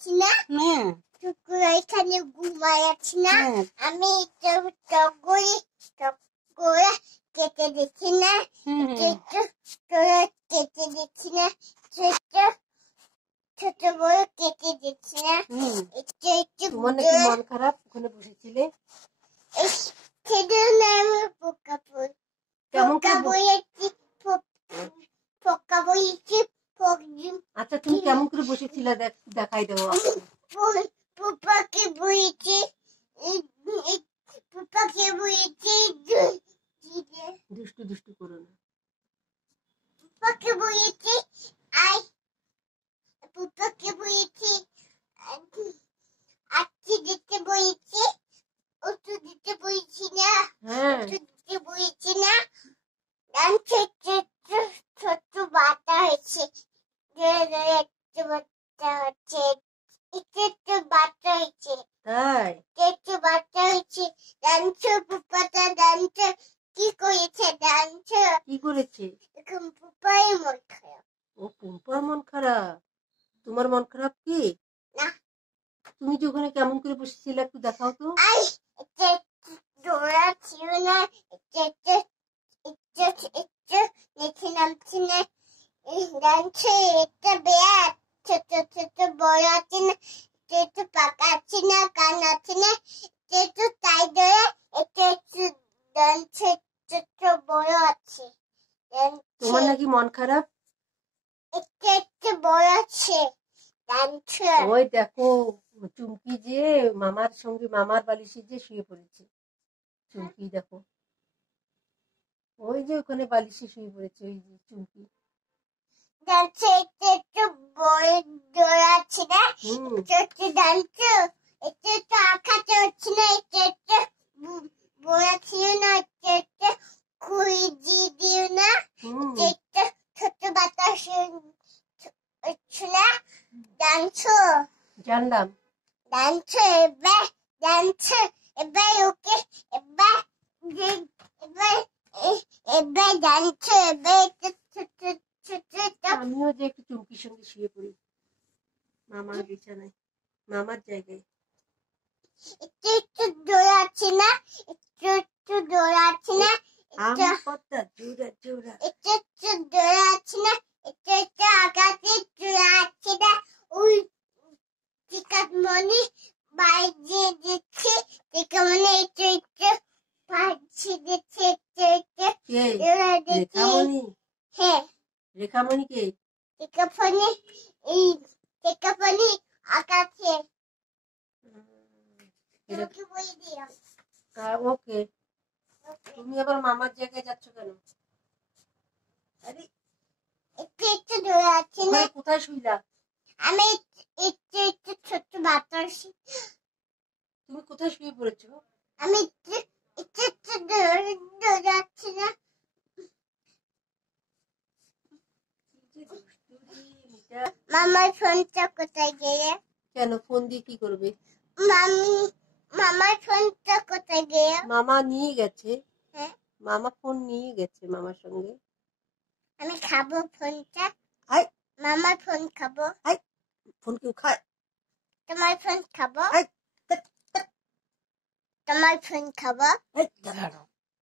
আছি না, টুকুর এখানে ঘুমাই আছি না, আমি টগরে কেটে দেখি না, তোরা কেটে দেখি না, ছোট বড় কেটে দেখি না। তোমার নাকি মন খারাপ, ওখানে বসেছিলে? আচ্ছা, তুমি কেমন করে বসেছিলে দেখাই দেবো। পুপাকে বইছি, পুপাকে বইছি, দুষ্টু দুষ্টু করো না। পুপাকে বইছি, পুপাকে বইছি, আজকে দিতে বইছি, ওষুধ দিতে বইছি না, ওষুধ দিতে বইছি না। ছোট্ট বাচ্চা হয়েছে, একটু বাচ্চা হচ্ছে, একটু বাচ্চা হয়েছে, তাই একটু বাচ্চা হয়েছে। ডান্সো পুপাটা ডান্সো কি করেছে? ডান্সো কি করেছে? এখন পুপাই মন খারাপ। ও পুম্পার মন খারাপ। তোমার মন খারাপ কি? না। তুমি যে ওখানে কেমন করে বসেছিলে একটু দেখাও তো। দৌড়া ছিল না, নিচে নামছি না, ডান্সে একটা বেয়ার ছোট ছোট বড় আছে না, একটু পাকা আছে না, কান আছে না, একটু তাই ধরে একটু ডান্সে ছোট বড় আছে। তোমার নাকি মন খারাপ? একটু বড় আছে ডান্সে। ওই দেখো চুমকি যে মামার সঙ্গে মামার বালিশে যে শুয়ে পড়েছে। চুমকি দেখো, ওই যে ওখানে বালিশে শুয়ে পড়েছে ওই যে চুমকি। ডান্সে একটু বড় দৌড় আছে না, একটু ডান্সে একটু আঁকাতে হচ্ছে না, একটু বড় ছিল না, একটু খুঁজি দিও না, একটু ছোট বাচ্চা ছিল ডান্সো। জানলাম ডান্সো এবার ওকে এবার ডান্সো এবার আমিও যে একটু চুমকির সঙ্গে শুয়ে পড়ি মামার বিছানায়, মামার জায়গায়। একটু দৌড়াচ্ছি না, একটু দৌড়াচ্ছি না, একটু দৌড়াচ্ছি না, একটু আগাতে দৌড়াচ্ছি না। ওই টিকামণি বাইরে দিচ্ছে, টিকামণি একটু পাচ্ছি দিচ্ছে, রেখামণি? হ্যাঁ, রেখামণি কে? টিকামণি আগাচ্ছে। ওকে, তুমি আবার মামার জায়গায় যাচ্ছ কেন? আরে একটু দৌড়াচ্ছি না। কোথায় শুইলা? আমি একটু ছোট্ট বাচ্চা। তুমি কোথায় শুয়ে পড়েছো? আমি একটু দৌড়াচ্ছি না। মামার ফোনটা কোথায় গেলে? কেন, ফোন দিয়ে কি করবে? মামার ফোনটা কোথায় গেলে? মামা নিয়ে গেছে। হ্যাঁ, মামা ফোন নিয়ে গেছে মামার সঙ্গে। আমি খাবো ফোনটা। আই, মামার ফোন খাবো। আই, ফোন কেউ খায়? তোমার ফোন খাবো। আই, তোমার ফোন খাবো। আই, দাঁড়াও।